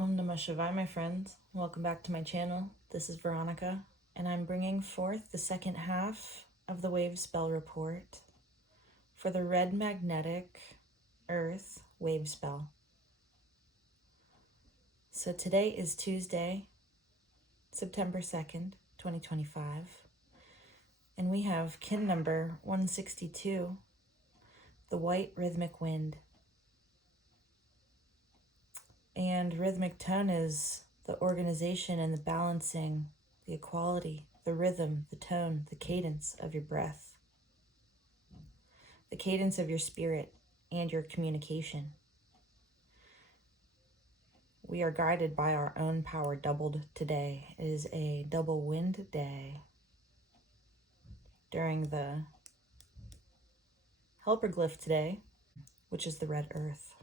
Om Namah Shivaya, my friends. Welcome back to my channel. This is Veronica, and I'm bringing forth the second half of the Wavespell report for the red magnetic earth Wavespell. So today is Tuesday, September 2nd, 2025, and we have kin number 162, the white rhythmic wind. And rhythmic tone is the organization and the balancing, the equality, the rhythm, the tone, the cadence of your breath, the cadence of your spirit and your communication. We are guided by our own power doubled today. It is a double wind day during the helper glyph today, which is the red earth.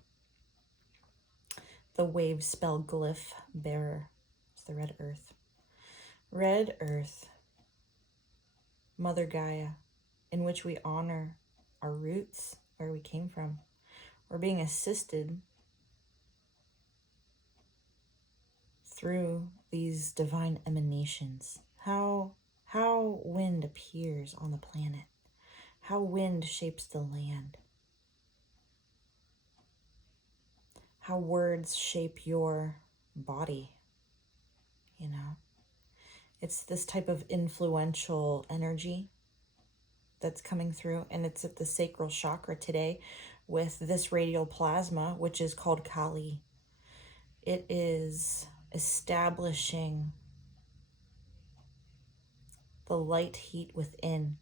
The Wavespell glyph bearer is the red earth. Red earth, Mother Gaia, in which we honor our roots, where we came from. We're being assisted through these divine emanations. How wind appears on the planet, how wind shapes the land, how words shape your body, It's this type of influential energy that's coming through, and it's at the sacral chakra today with this radial plasma, which is called Kali. It is establishing the light heat within.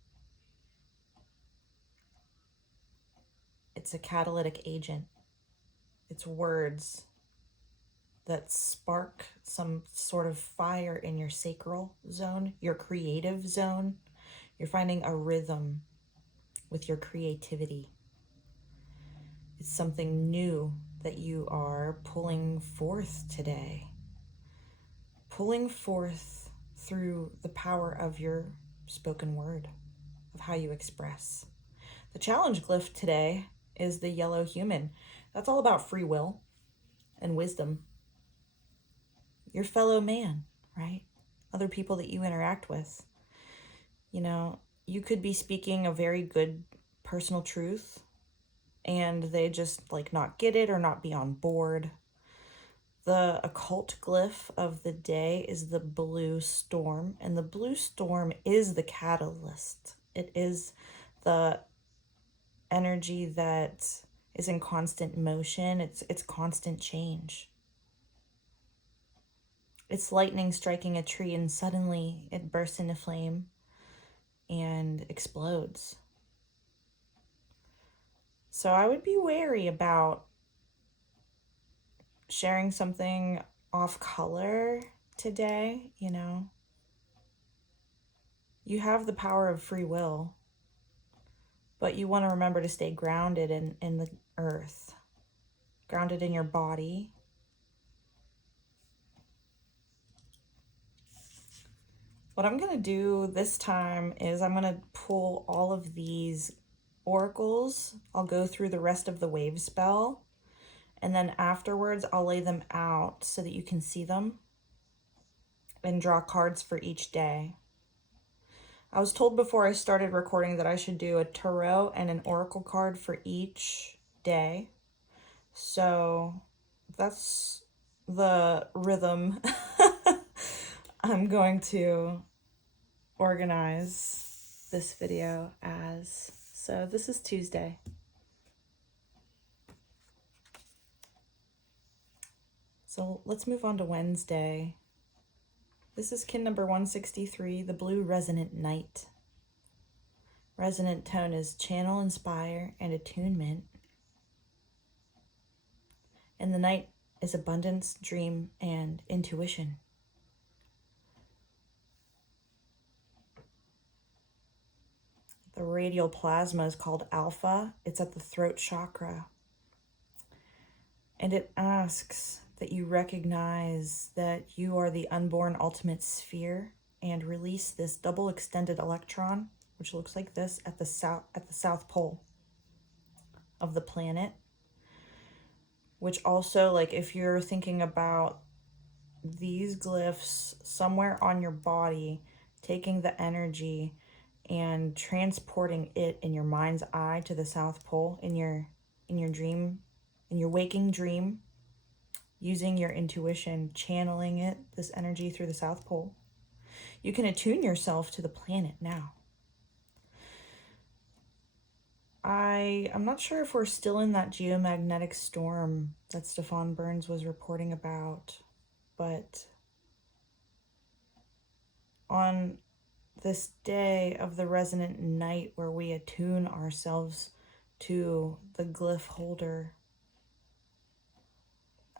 It's a catalytic agent. It's words that spark some sort of fire in your sacral zone, your creative zone. You're finding a rhythm with your creativity. It's something new that you are pulling forth today. Pulling forth through the power of your spoken word, of how you express. The challenge glyph today is the yellow human. That's all about free will and wisdom. Your fellow man, right? Other people that you interact with. You could be speaking a very good personal truth and they just not get it or not be on board. The occult glyph of the day is the blue storm, and the blue storm is the catalyst. It is the energy that is in constant motion. It's constant change. It's lightning striking a tree and suddenly it bursts into flame and explodes. So I would be wary about sharing something off color today, You have the power of free will, but you want to remember to stay grounded in the earth, grounded in your body. What I'm going to do this time is I'm going to pull all of these oracles. I'll go through the rest of the Wavespell, and then afterwards I'll lay them out so that you can see them and draw cards for each day. I was told before I started recording that I should do a tarot and an oracle card for each day. So that's the rhythm I'm going to organize this video as. So this is Tuesday. So let's move on to Wednesday. This is kin number 163, the blue resonant night. Resonant tone is channel, inspire, and attunement. And the night is abundance, dream, and intuition. The radial plasma is called alpha. It's at the throat chakra. And it asks that you recognize that you are the unborn ultimate sphere and release this double extended electron, which looks like this, at the south pole of the planet. Which also, if you're thinking about these glyphs somewhere on your body, taking the energy and transporting it in your mind's eye to the South Pole in your dream, in your waking dream, using your intuition, channeling it, this energy through the South Pole. You can attune yourself to the planet now. I'm not sure if we're still in that geomagnetic storm that Stefan Burns was reporting about, but on this day of the resonant night where we attune ourselves to the glyph holder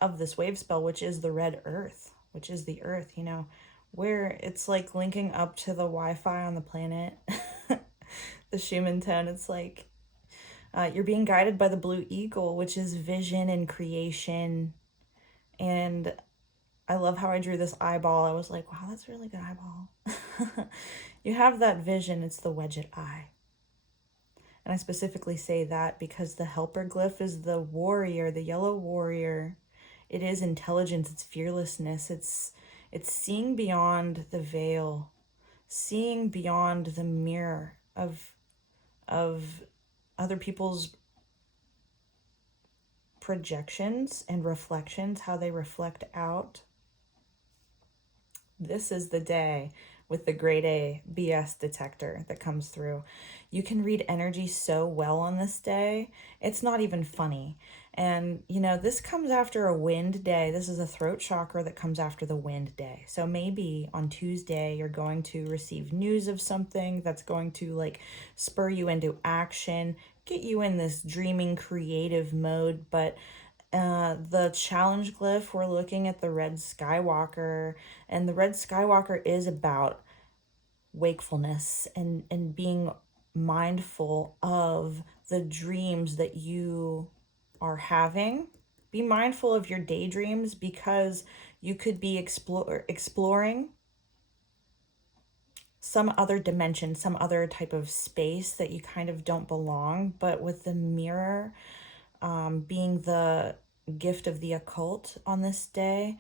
of this wave spell, which is the red earth, which is the earth, you know, where it's like linking up to the Wi-Fi on the planet, the Schumann tone. It's like you're being guided by the blue eagle, which is vision and creation. And I love how I drew this eyeball. I was like, wow, that's a really good eyeball. You have that vision. It's the Wedget eye. And I specifically say that because the helper glyph is the warrior, the yellow warrior. It is intelligence, it's fearlessness, it's seeing beyond the veil, seeing beyond the mirror of other people's projections and reflections, how they reflect out. This is the day with the grade A BS detector that comes through. You can read energy so well on this day. It's not even funny. And, you know, this comes after a wind day. This is a throat chakra that comes after the wind day. So maybe on Tuesday, you're going to receive news of something that's going to like spur you into action, get you in this dreaming creative mode. But the challenge glyph, we're looking at the red skywalker, and the red skywalker is about wakefulness and being mindful of the dreams that you are having. Be mindful of your daydreams because you could be exploring some other dimension, some other type of space that you kind of don't belong. But with the mirror being the gift of the occult on this day,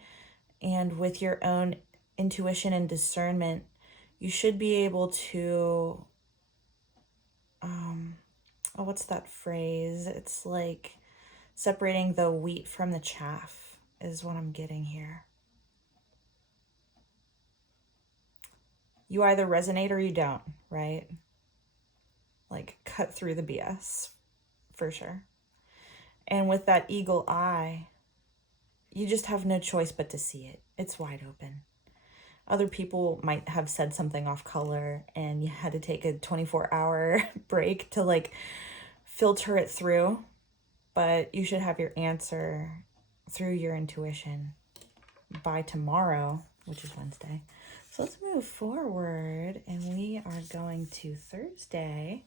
and with your own intuition and discernment, you should be able to, what's that phrase? It's like separating the wheat from the chaff is what I'm getting here. You either resonate or you don't, right? Like cut through the BS, for sure. And with that eagle eye, you just have no choice but to see it. It's wide open. Other people might have said something off color and you had to take a 24-hour break to like filter it through, but you should have your answer through your intuition by tomorrow, which is Wednesday. So let's move forward, and we are going to Thursday,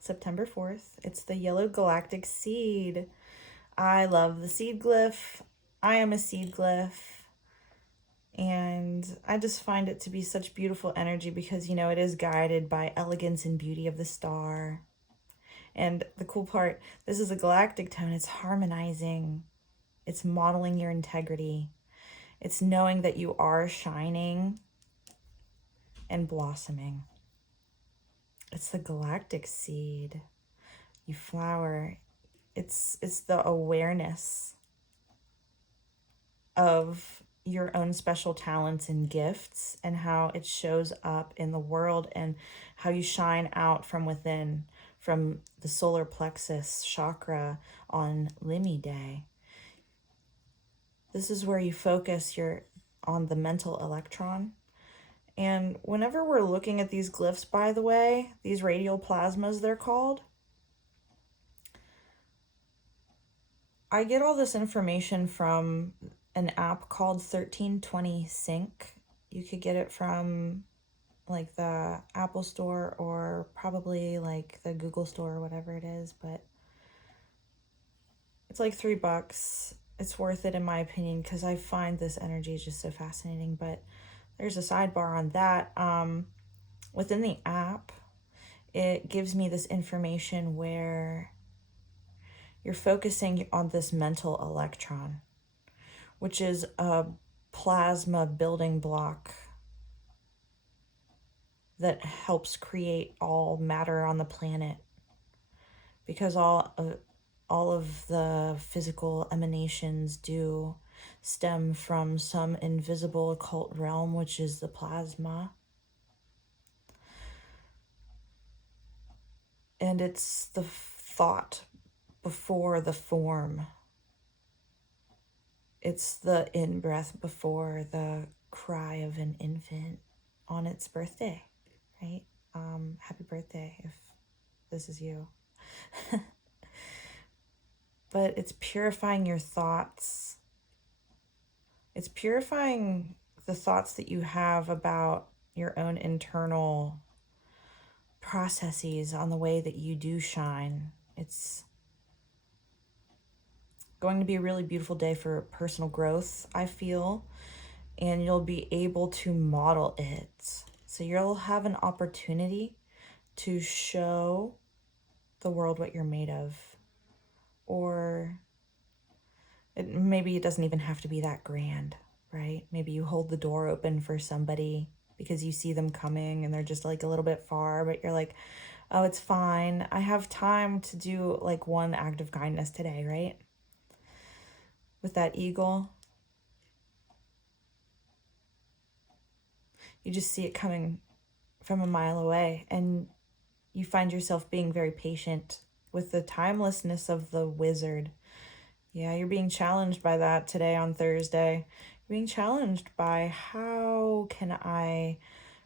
September 4th. It's the yellow galactic seed. I love the seed glyph. I am a seed glyph. And I just find it to be such beautiful energy because, you know, it is guided by elegance and beauty of the star. And the cool part, this is a galactic tone. It's harmonizing. It's modeling your integrity. It's knowing that you are shining and blossoming. It's the galactic seed. You flower. It's the awareness of your own special talents and gifts and how it shows up in the world and how you shine out from within, from the solar plexus chakra on Limi Day. This is where you focus on the mental electron. And whenever we're looking at these glyphs, by the way, these radial plasmas, they're called, I get all this information from an app called 1320 Sync. You could get it from like the Apple Store or probably like the Google Store or whatever it is, but it's like $3. It's worth it in my opinion because I find this energy is just so fascinating. But there's a sidebar on that. Within the app, it gives me this information where you're focusing on this mental electron, which is a plasma building block that helps create all matter on the planet, because all of the physical emanations do stem from some invisible occult realm, which is the plasma. And it's the thought before the form. It's the in-breath before the cry of an infant on its birthday, right? Happy birthday if this is you. But it's purifying your thoughts. It's purifying the thoughts that you have about your own internal processes on the way that you do shine. It's going to be a really beautiful day for personal growth, I feel, and you'll be able to model it. So you'll have an opportunity to show the world what you're made of. Or maybe it doesn't even have to be that grand, right? Maybe you hold the door open for somebody because you see them coming and they're just like a little bit far, but you're like, oh, it's fine. I have time to do like one act of kindness today, right? With that eagle, you just see it coming from a mile away, and you find yourself being very patient with the timelessness of the wizard. Yeah, you're being challenged by that today on Thursday. You're being challenged by, how can I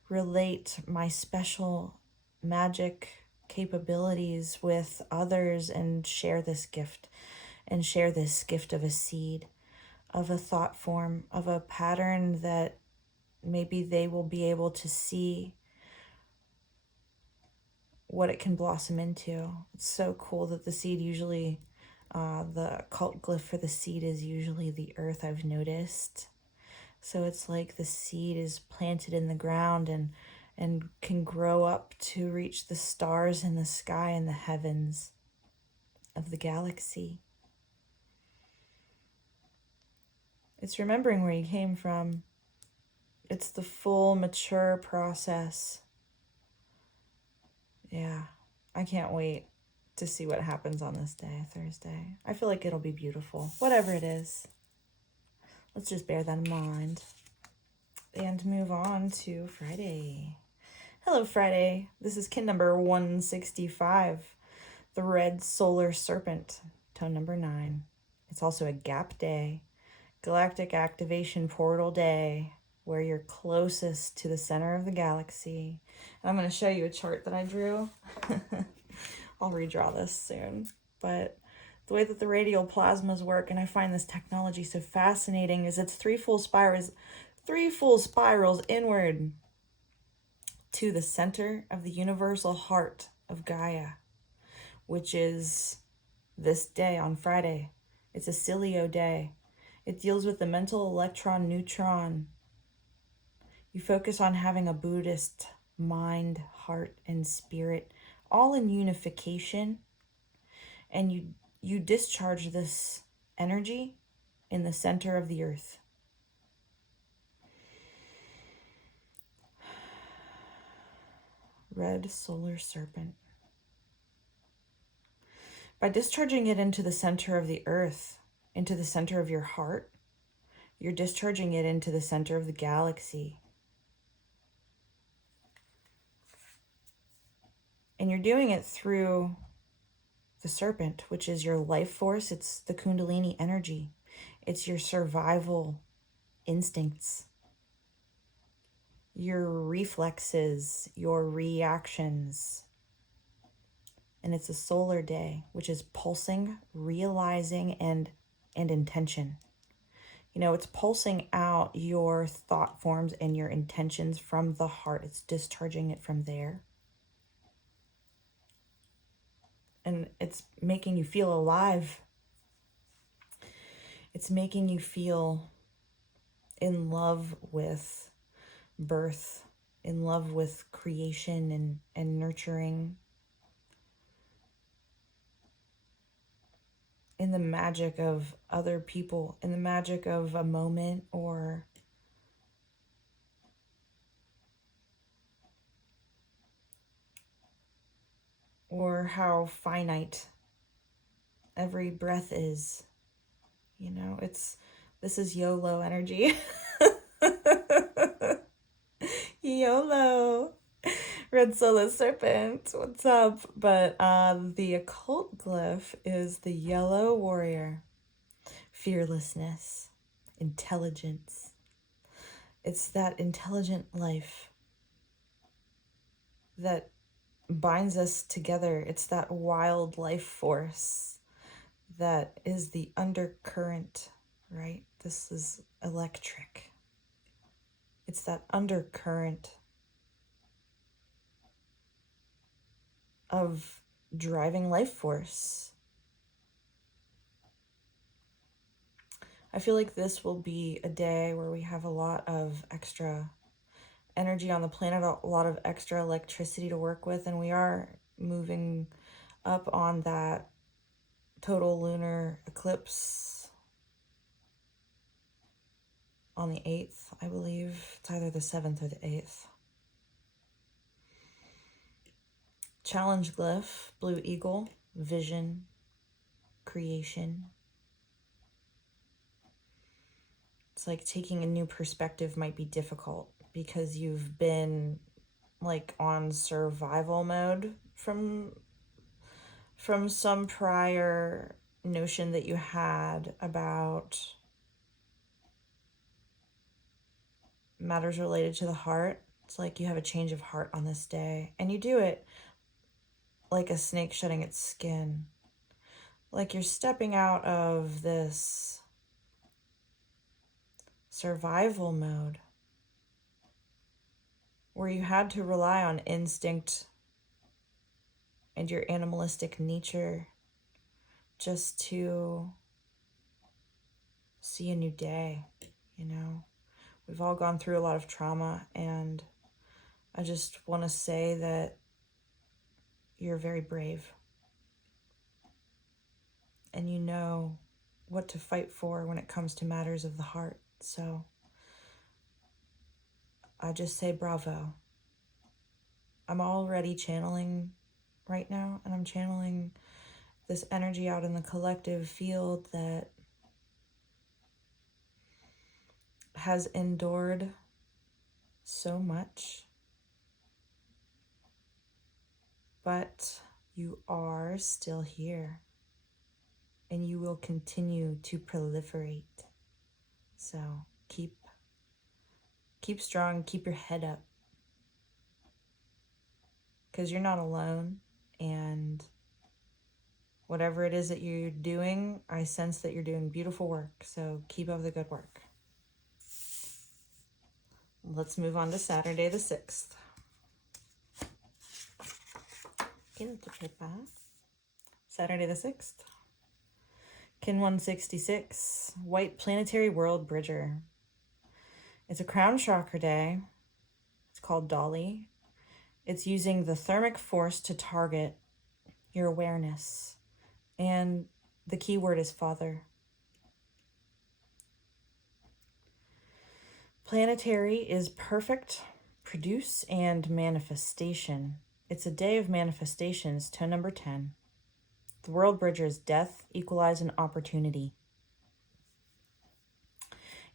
relate my special magic capabilities with others and share this gift of a seed, of a thought form, of a pattern that maybe they will be able to see what it can blossom into. It's so cool that the seed usually, the occult glyph for the seed is usually the earth, I've noticed. So it's like the seed is planted in the ground and can grow up to reach the stars in the sky and the heavens of the galaxy. It's remembering where you came from. It's the full, mature process. Yeah, I can't wait to see what happens on this day, Thursday. I feel like it'll be beautiful, whatever it is. Let's just bear that in mind and move on to Friday. Hello, Friday. This is kin number 165, the red solar serpent, tone number 9. It's also a gap day, galactic activation portal day, where you're closest to the center of the galaxy. And I'm going to show you a chart that I drew. I'll redraw this soon. But the way that the radial plasmas work, and I find this technology so fascinating, is it's three full spirals inward to the center of the universal heart of Gaia, which is this day on Friday. It's a Cilio day. It deals with the mental electron-neutron. You focus on having a Buddhist mind, heart, and spirit all in unification, and you discharge this energy in the center of the earth. Red solar serpent. By discharging it into the center of the earth, into the center of your heart, you're discharging it into the center of the galaxy. And you're doing it through the serpent, which is your life force. It's the Kundalini energy. It's your survival instincts, your reflexes, your reactions. And it's a solar day, which is pulsing, realizing, and intention. You know, it's pulsing out your thought forms and your intentions from the heart. It's discharging it from there. And it's making you feel alive. It's making you feel in love with birth, in love with creation and nurturing. in the magic of other people, in the magic of a moment, or how finite every breath is. You know, this is YOLO energy. YOLO. Red Solo Serpent, what's up? But the occult glyph is the yellow warrior. Fearlessness, intelligence. It's that intelligent life that binds us together. It's that wild life force that is the undercurrent, right? This is electric. It's that undercurrent of driving life force. I feel like this will be a day where we have a lot of extra energy on the planet, a lot of extra electricity to work with, and we are moving up on that total lunar eclipse on the 8th, I believe. It's either the 7th or the 8th. Challenge glyph, blue eagle, vision, creation. It's like taking a new perspective might be difficult because you've been like on survival mode from some prior notion that you had about matters related to the heart. It's like you have a change of heart on this day, and you do it like a snake shedding its skin. Like you're stepping out of this survival mode where you had to rely on instinct and your animalistic nature just to see a new day, you know? We've all gone through a lot of trauma, and I just want to say that you're very brave. And you know what to fight for when it comes to matters of the heart. So I just say bravo. I'm already channeling right now, and I'm channeling this energy out in the collective field that has endured so much. But you are still here, and you will continue to proliferate. So keep strong, keep your head up, because you're not alone, and whatever it is that you're doing, I sense that you're doing beautiful work. So keep up the good work. Let's move on to Saturday the 6th. Saturday the 6th. Kin 166, White Planetary World Bridger. It's a crown chakra day. It's called Dolly. It's using the thermic force to target your awareness. And the key word is Father. Planetary is perfect, produce, and manifestation. It's a day of manifestations, toe number 10. The World Bridger is death, equalize, and opportunity.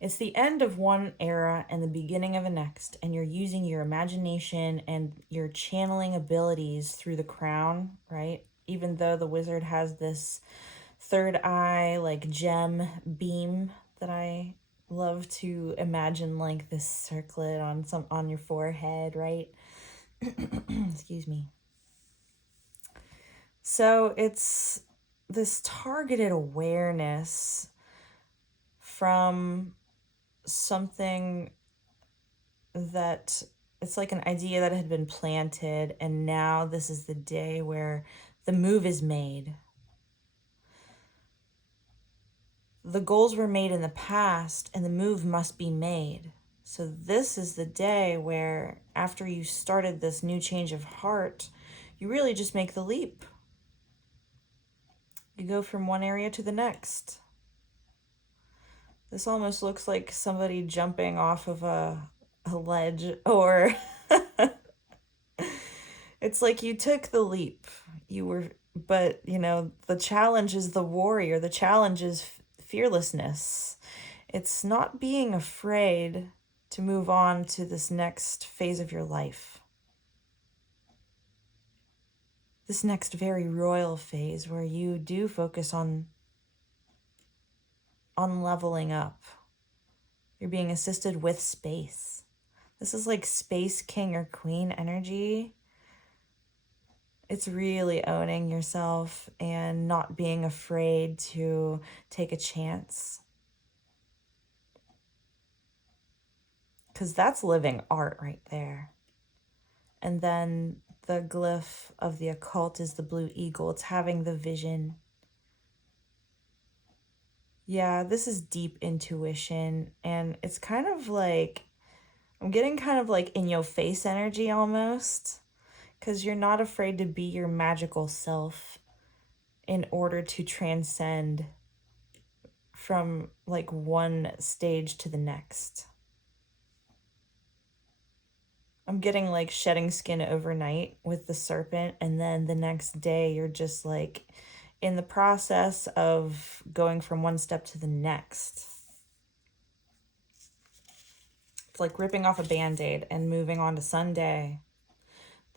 It's the end of one era and the beginning of a next, and you're using your imagination and your channeling abilities through the crown, right? Even though the wizard has this third eye, like gem beam that I love to imagine, like this circlet on your forehead, right? Excuse me. So it's this targeted awareness from something that it's like an idea that had been planted, and now this is the day where the move is made. The goals were made in the past, and the move must be made. So this is the day where, after you started this new change of heart, you really just make the leap. You go from one area to the next. This almost looks like somebody jumping off of a ledge, or it's like you took the leap. But the challenge is the warrior. The challenge is fearlessness. It's not being afraid to move on to this next phase of your life. This next very royal phase where you do focus on leveling up. You're being assisted with space. This is like space king or queen energy. It's really owning yourself and not being afraid to take a chance. Because that's living art right there. And then the glyph of the occult is the blue eagle. It's having the vision. Yeah, this is deep intuition. And it's kind of like, I'm getting kind of like in your face energy almost. Because you're not afraid to be your magical self in order to transcend from like one stage to the next. I'm getting like shedding skin overnight with the serpent, and then the next day you're just like in the process of going from one step to the next. It's like ripping off a band-aid and moving on to Sunday.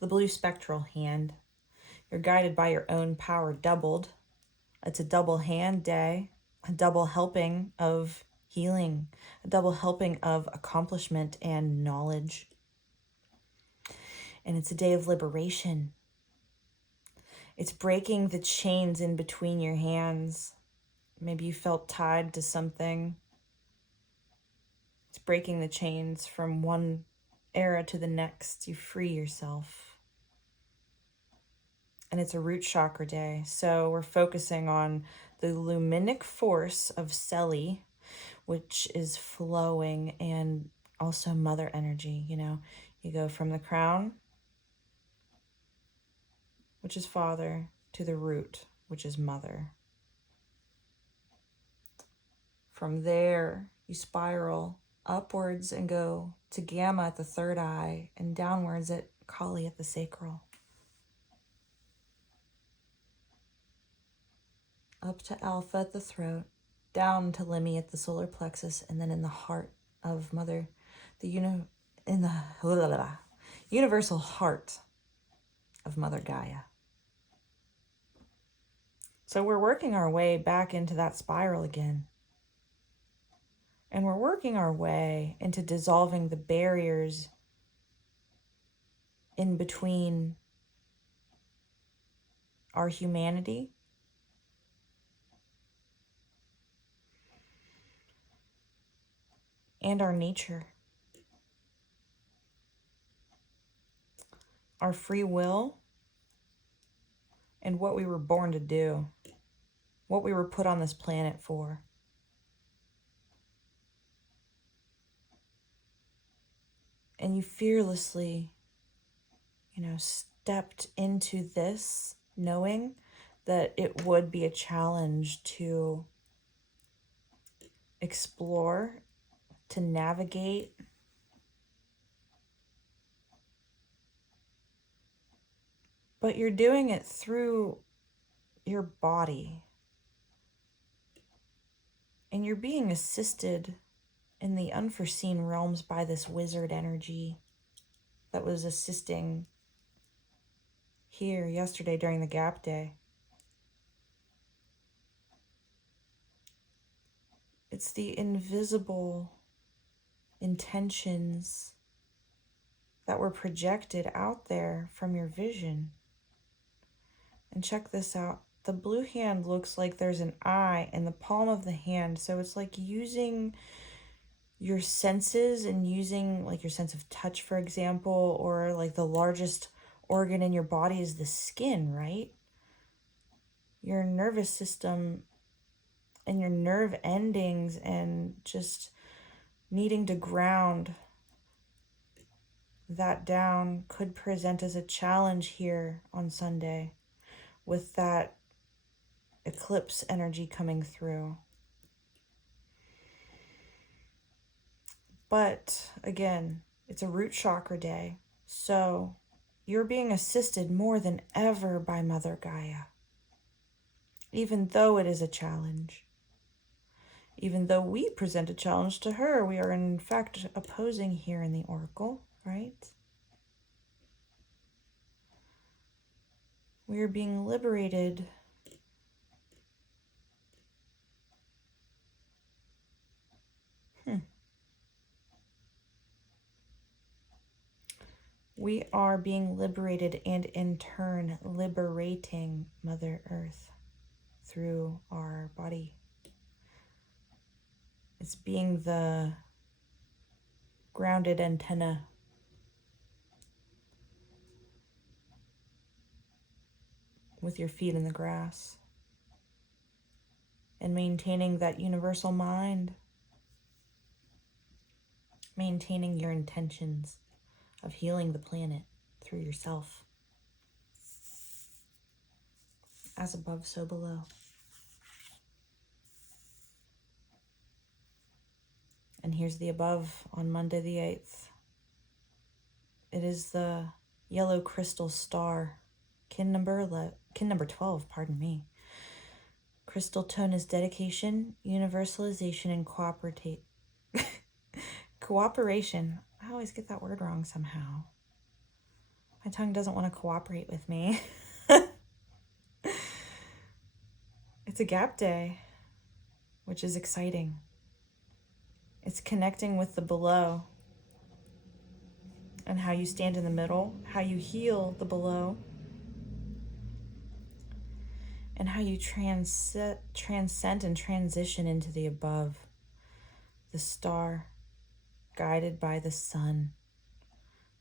The blue spectral hand. You're guided by your own power doubled. It's a double hand day, a double helping of healing, a double helping of accomplishment and knowledge. And it's a day of liberation. It's breaking the chains in between your hands. Maybe you felt tied to something. It's breaking the chains from one era to the next. You free yourself. And it's a root chakra day. So we're focusing on the luminic force of Selly, which is flowing, and also mother energy. You go from the crown, which is father, to the root, which is mother. From there, you spiral upwards and go to Gamma at the third eye, and downwards at Kali at the sacral. Up to Alpha at the throat, down to Limi at the solar plexus, and then in the heart of Mother, in the universal heart of Mother Gaia. So we're working our way back into that spiral again. And we're working our way into dissolving the barriers in between our humanity and our nature. Our free will and what we were born to do, what we were put on this planet for. And you fearlessly, stepped into this knowing that it would be a challenge to explore, to navigate, but you're doing it through your body. And you're being assisted in the unforeseen realms by this wizard energy that was assisting here yesterday during the gap day. It's the invisible intentions that were projected out there from your vision. And check this out. The blue hand looks like there's an eye in the palm of the hand. So it's like using your senses and using like your sense of touch, for example, or like the largest organ in your body is the skin, right? Your nervous system and your nerve endings and just needing to ground that down could present as a challenge here on Sunday with that eclipse energy coming through. But again, it's a root chakra day, so you're being assisted more than ever by Mother Gaia, even though it is a challenge. Even though we present a challenge to her, we are in fact opposing here in the Oracle, right? We are being liberated We are being liberated and in turn liberating Mother Earth through our body. It's being the grounded antenna. With your feet in the grass. And maintaining that universal mind. Maintaining your intentions of healing the planet through yourself. As above, so below. And here's the above on Monday the 8th. It is the yellow crystal star, kin number 12, pardon me. Crystal tone is dedication, universalization, and cooperation. I always get that word wrong somehow. My tongue doesn't want to cooperate with me. It's a gap day, which is exciting. It's connecting with the below and how you stand in the middle, how you heal the below, and how you transcend and transition into the above. The star, guided by the sun.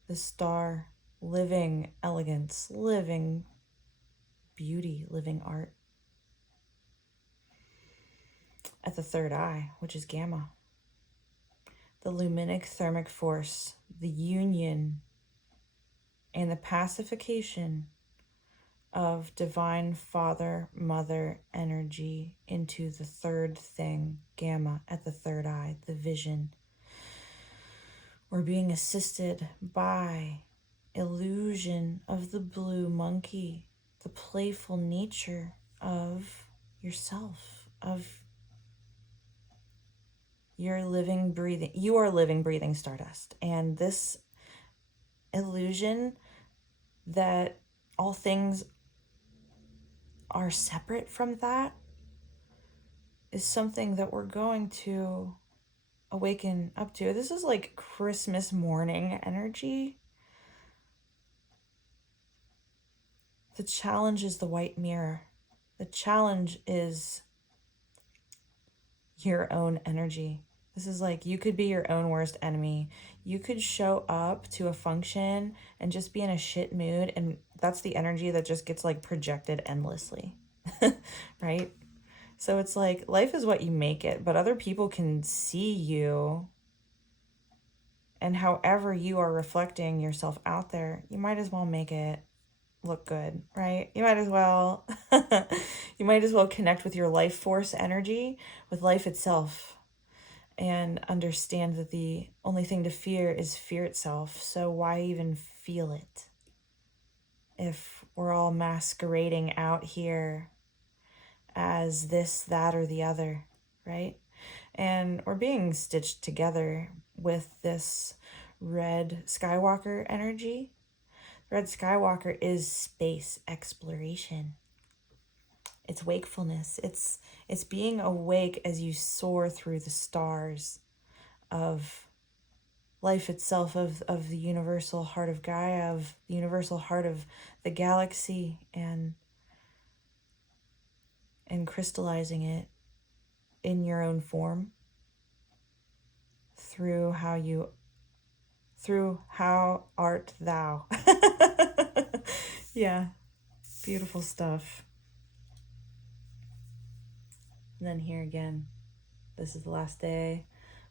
The star, living elegance, living beauty, living art. At the third eye, which is gamma. The luminic thermic force, the union and the pacification of divine father, mother energy into the third thing, gamma, at the third eye, the vision. We're being assisted by illusion of the blue monkey, the playful nature of yourself, of your living, breathing. You are living, breathing stardust. And this illusion that all things are separate from that is something that we're going to awaken up to. This is like Christmas morning energy. The challenge is the white mirror. The challenge is your own energy. This is like, you could be your own worst enemy. You could show up to a function and just be in a shit mood, and that's the energy that just gets like projected endlessly, right? So it's like, life is what you make it, but other people can see you, and however you are reflecting yourself out there, you might as well make it look good, right? You might as well connect with your life force energy, with life itself, and understand that the only thing to fear is fear itself. So why even feel it if we're all masquerading out here as this, that, or the other, right? And we're being stitched together with this red Skywalker energy. Red Skywalker is space exploration. It's wakefulness. It's being awake as you soar through the stars of life itself, of the universal heart of Gaia, of the universal heart of the galaxy, and crystallizing it in your own form through how art thou. Yeah, beautiful stuff. And then here again, this is the last day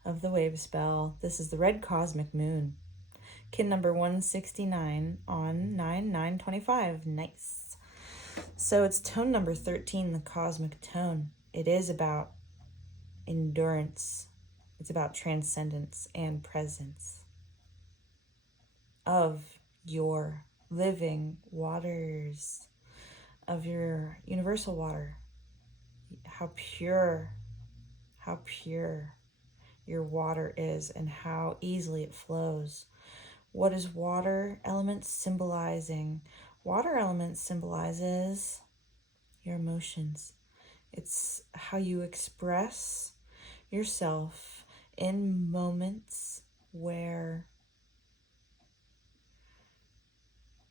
of the Wavespell. This is the red cosmic moon. Kin number 169 on 9/9/25. Nice. So it's tone number 13, the cosmic tone. It is about endurance. It's about transcendence and presence of your living waters, of your universal water. How pure your water is and how easily it flows. What is water element symbolizing? Water element symbolizes your emotions. It's how you express yourself in moments where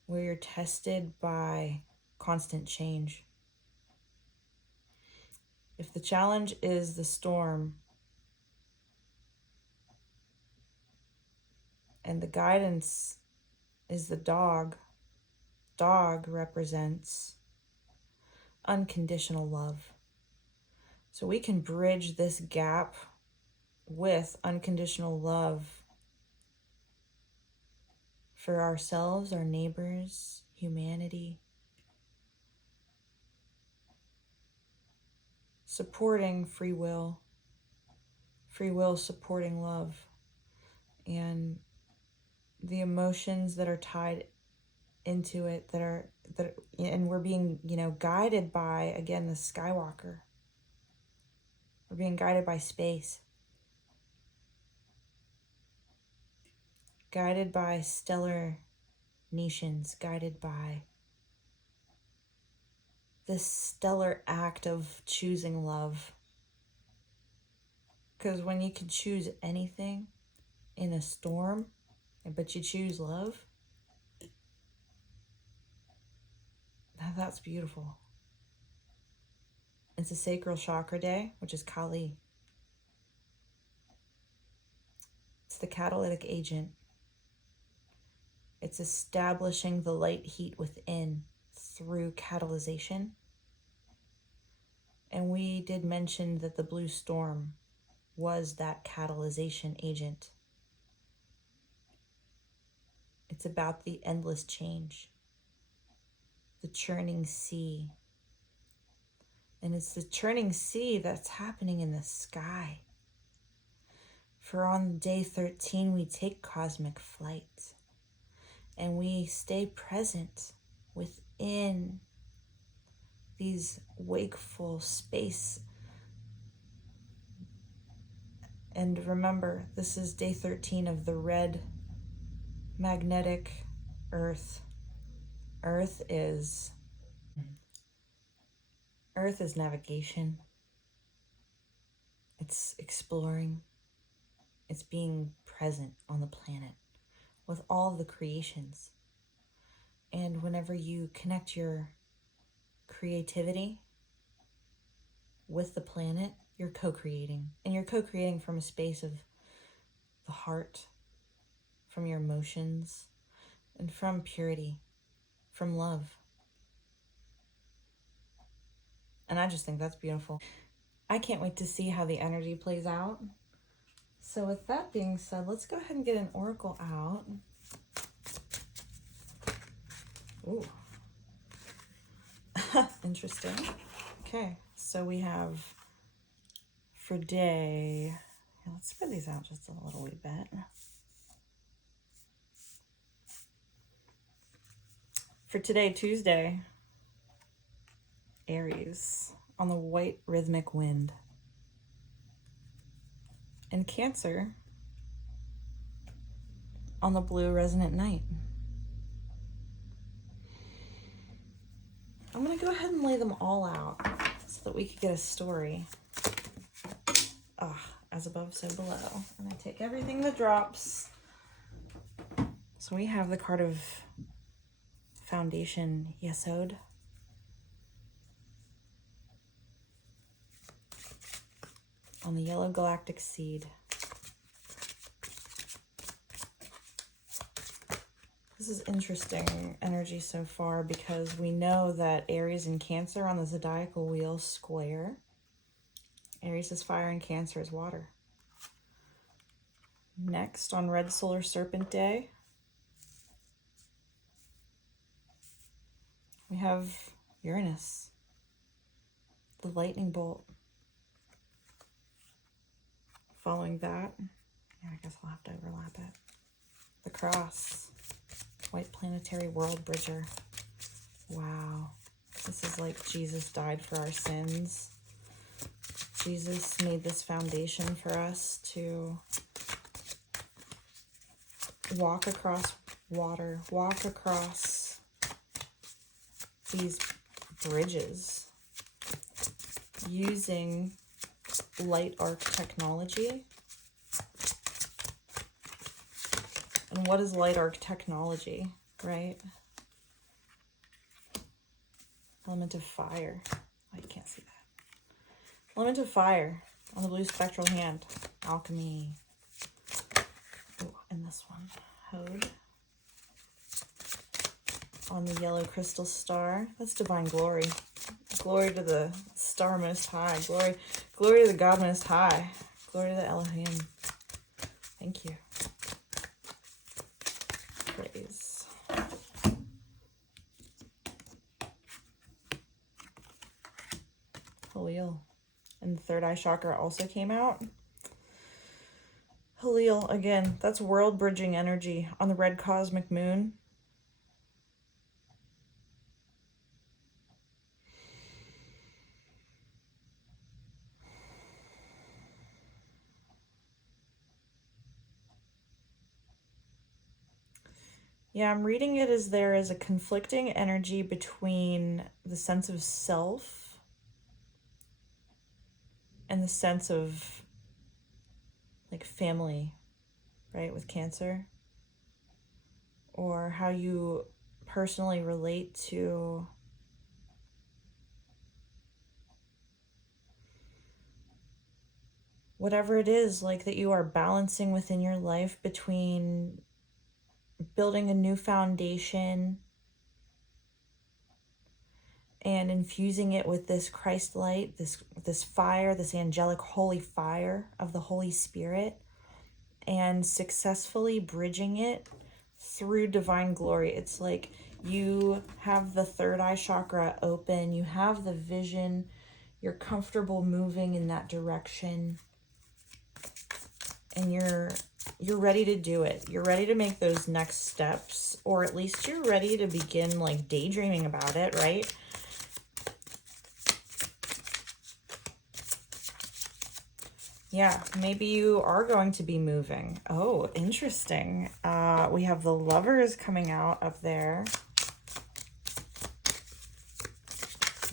you're tested by constant change. If the challenge is the storm and the guidance is the dog represents unconditional love. So we can bridge this gap with unconditional love for ourselves, our neighbors, humanity. Supporting free will supporting love, and the emotions that are tied into it and we're being, guided by, again, the Skywalker. We're being guided by space, guided by stellar nations, guided by this stellar act of choosing love. Because when you can choose anything in a storm, but you choose love, that's beautiful. It's a sacral chakra day, which is Kali. It's the catalytic agent. It's establishing the light heat within through catalyzation. And we did mention that the blue storm was that catalyzation agent. It's about the endless change, the churning sea. And it's the churning sea that's happening in the sky. For on day 13, we take cosmic flight and we stay present within these wakeful space. And remember, this is day 13 of the red magnetic earth. Earth is navigation. It's exploring. It's being present on the planet with all of the creations. And whenever you connect your creativity with the planet, you're co-creating. And you're co-creating from a space of the heart, from your emotions, and from purity, from love. And I just think that's beautiful. I can't wait to see how the energy plays out. So with that being said, let's go ahead and get an oracle out. Ooh. Interesting. Okay, so we have for day, let's spread these out just a little wee bit. For today, Tuesday, Aries on the white rhythmic wind. And Cancer on the blue resonant night. I'm going to go ahead and lay them all out so that we could get a story. As above, so below. And I take everything that drops. So we have the card of Foundation Yesod. On the yellow galactic seed. This is interesting energy so far because we know that Aries and Cancer on the zodiacal wheel square. Aries is fire and Cancer is water. Next, on Red Solar Serpent Day, we have Uranus, the lightning bolt. Following that, yeah, I guess I'll have to overlap it. The cross, white planetary world bridger. Wow, this is like Jesus died for our sins. Jesus made this foundation for us to walk across water, walk across these bridges using light arc technology. And what is light arc technology, right? Element of fire. Oh, you can't see that. Element of fire on the blue spectral hand. Alchemy. Oh, and this one. Hode. On the yellow crystal star. That's divine glory. Glory to the star most high. Glory to the God most high. Glory to the Elohim. Thank you. Praise. Halil. And the third eye chakra also came out. Halil, again, that's world bridging energy on the red cosmic moon. Yeah, I'm reading it as there is a conflicting energy between the sense of self and the sense of like family, right, with Cancer, or how you personally relate to whatever it is like that you are balancing within your life between building a new foundation and infusing it with this Christ light, this fire, this angelic holy fire of the Holy Spirit, and successfully bridging it through divine glory. It's like you have the third eye chakra open, you have the vision, you're comfortable moving in that direction, and you're ready to do it. You're ready to make those next steps, or at least you're ready to begin like daydreaming about it, right? Yeah, maybe you are going to be moving. Oh, interesting. We have the Lovers coming out up there.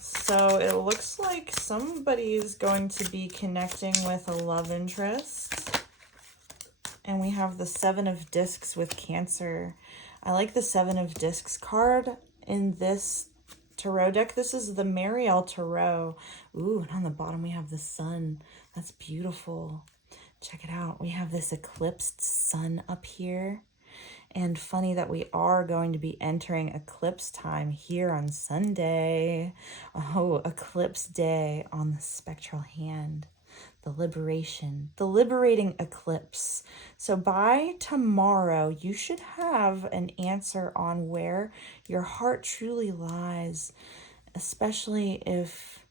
So it looks like somebody's going to be connecting with a love interest. And we have the Seven of Discs with Cancer. I like the Seven of Discs card in this tarot deck. This is the Mariel Tarot. Ooh, and on the bottom we have the sun. That's beautiful. Check it out. We have this eclipsed sun up here. And funny that we are going to be entering eclipse time here on Sunday. Oh, eclipse day on the spectral hand. The liberating eclipse. So by tomorrow, you should have an answer on where your heart truly lies, especially if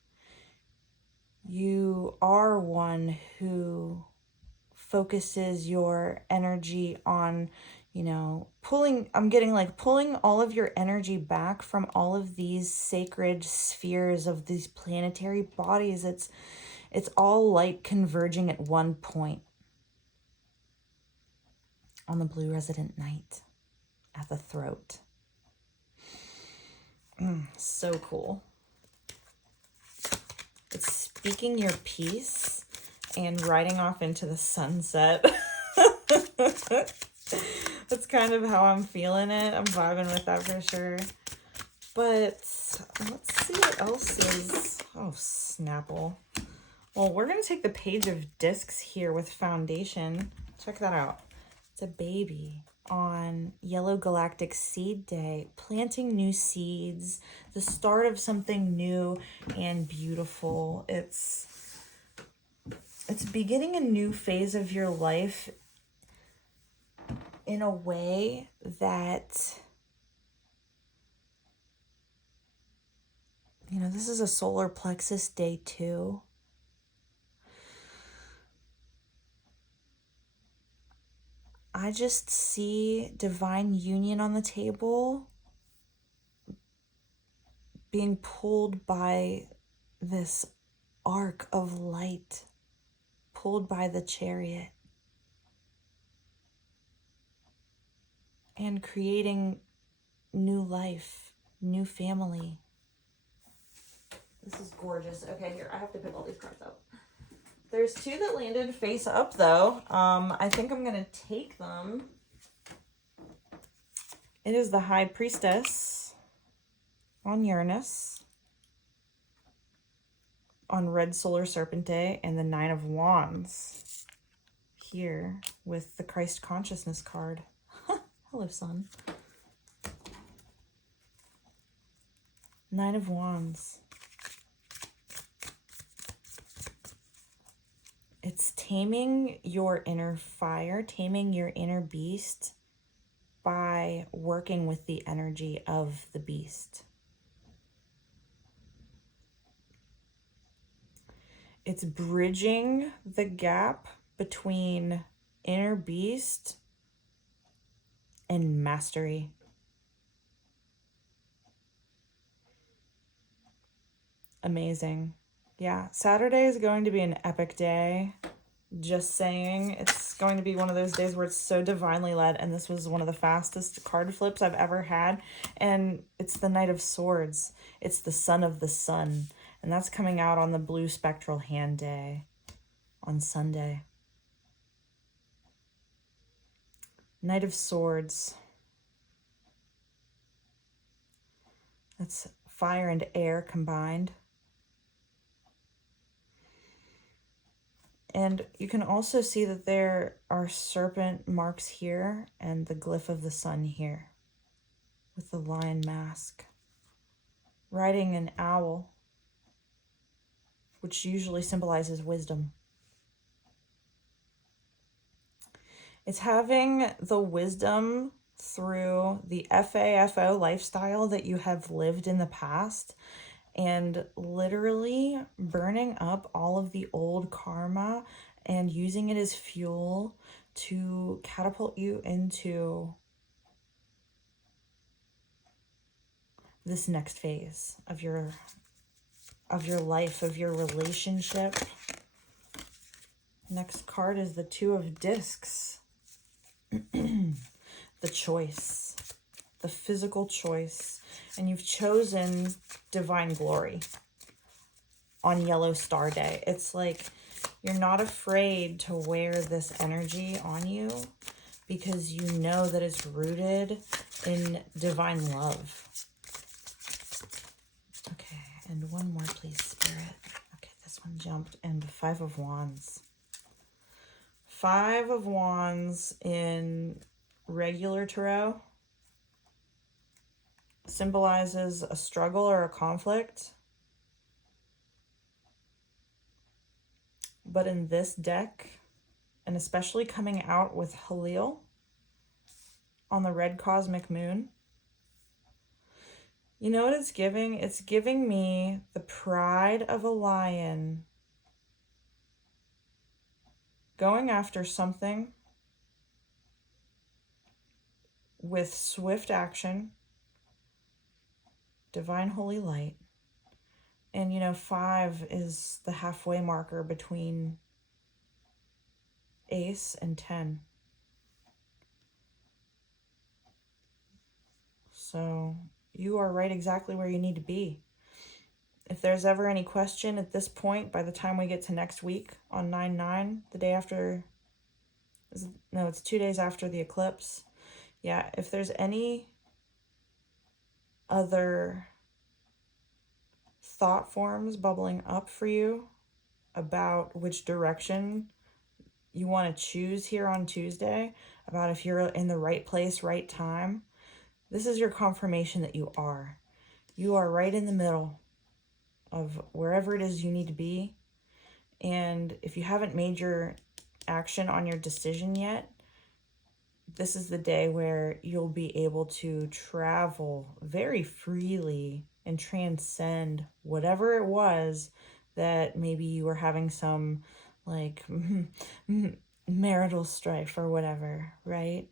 you are one who focuses your energy on, I'm getting like pulling all of your energy back from all of these sacred spheres of these planetary bodies. It's all light converging at one point on the blue resident knight at the throat. So cool. It's speaking your piece and riding off into the sunset. That's kind of how I'm feeling it. I'm vibing with that for sure. But let's see what else is. Oh, Snapple. Well, we're going to take the Page of Discs here with Foundation. Check that out. It's a baby on Yellow Galactic Seed Day, planting new seeds, the start of something new and beautiful. It's beginning a new phase of your life in a way that know, this is a solar plexus day 2. I just see divine union on the table being pulled by this arc of light, pulled by the chariot, and creating new life, new family. This is gorgeous. Okay, here, I have to pick all these cards up. There's 2 that landed face up, though. I think I'm going to take them. It is the High Priestess on Uranus, on Red Solar Serpent Day, and the 9 of Wands here with the Christ Consciousness card. Hello, sun. 9 of Wands. It's taming your inner fire, taming your inner beast by working with the energy of the beast. It's bridging the gap between inner beast and mastery. Amazing. Yeah, Saturday is going to be an epic day. Just saying, it's going to be one of those days where it's so divinely led, and this was one of the fastest card flips I've ever had. And it's the Knight of Swords. It's the Son of the Sun, and that's coming out on the Blue Spectral Hand Day on Sunday. Knight of Swords. That's fire and air combined. And you can also see that there are serpent marks here and the glyph of the sun here with the lion mask. Riding an owl, which usually symbolizes wisdom. It's having the wisdom through the FAFO lifestyle that you have lived in the past and literally burning up all of the old karma and using it as fuel to catapult you into this next phase of your life, of your relationship. Next card is the 2 of Discs. The choice, the physical choice. And you've chosen Divine Glory on Yellow Star Day. It's like you're not afraid to wear this energy on you because you know that it's rooted in divine love. Okay, and one more, please, Spirit. Okay, this one jumped. And 5 of Wands. 5 of Wands in regular tarot symbolizes a struggle or a conflict. But in this deck, and especially coming out with Halil on the red cosmic moon, you know what it's giving? It's giving me the pride of a lion going after something with swift action, divine holy light. And, you know, 5 is the halfway marker between Ace and 10. So you are right exactly where you need to be. If there's ever any question at this point, by the time we get to next week on 9/9, the day after, no, it's 2 days after the eclipse. Yeah, if there's any other thought forms bubbling up for you about which direction you want to choose here on Tuesday, about if you're in the right place, right time, this is your confirmation that you are. You are right in the middle of wherever it is you need to be. And if you haven't made your action on your decision yet, this is the day where you'll be able to travel very freely and transcend whatever it was that maybe you were having some like marital strife or whatever, right?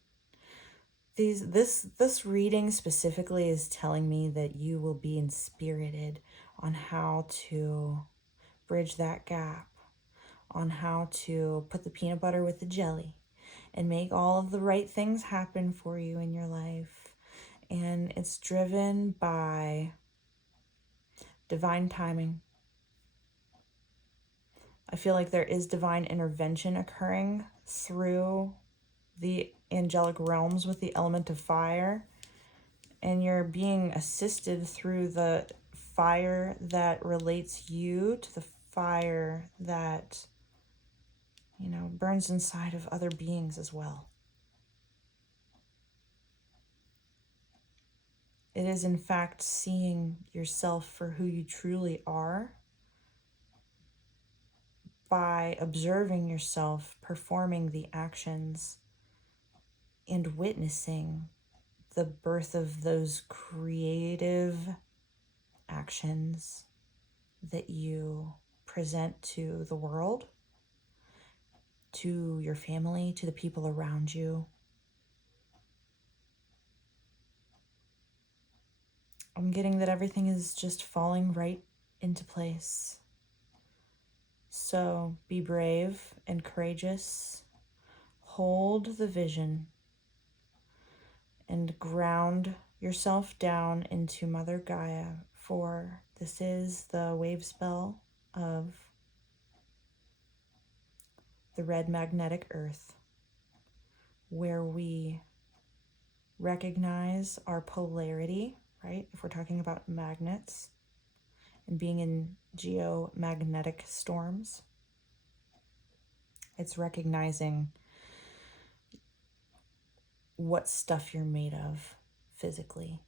This reading specifically is telling me that you will be inspirited on how to bridge that gap, on how to put the peanut butter with the jelly and make all of the right things happen for you in your life. And it's driven by divine timing. I feel like there is divine intervention occurring through the angelic realms with the element of fire, and you're being assisted through the fire that relates you to the fire that, you know, burns inside of other beings as well. It is, in fact, seeing yourself for who you truly are by observing yourself performing the actions and witnessing the birth of those creative actions that you present to the world, to your family, to the people around you. I'm getting that everything is just falling right into place. So be brave and courageous. Hold the vision and ground yourself down into Mother Gaia, for this is the Wavespell of the red magnetic earth, where we recognize our polarity, right? If we're talking about magnets and being in geomagnetic storms, it's recognizing what stuff you're made of physically,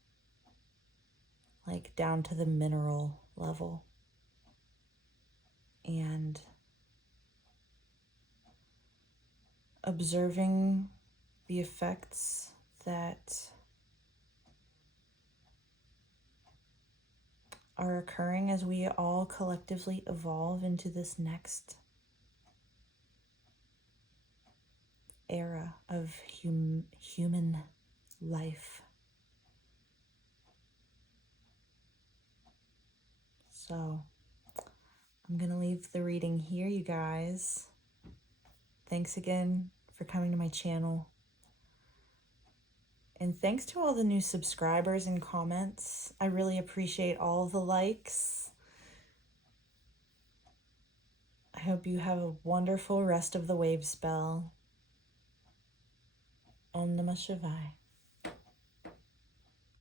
like down to the mineral level, and observing the effects that are occurring as we all collectively evolve into this next era of human life. So I'm going to leave the reading here, you guys. Thanks again for coming to my channel. And thanks to all the new subscribers and comments. I really appreciate all the likes. I hope you have a wonderful rest of the Wavespell. Om Namah Shivaya.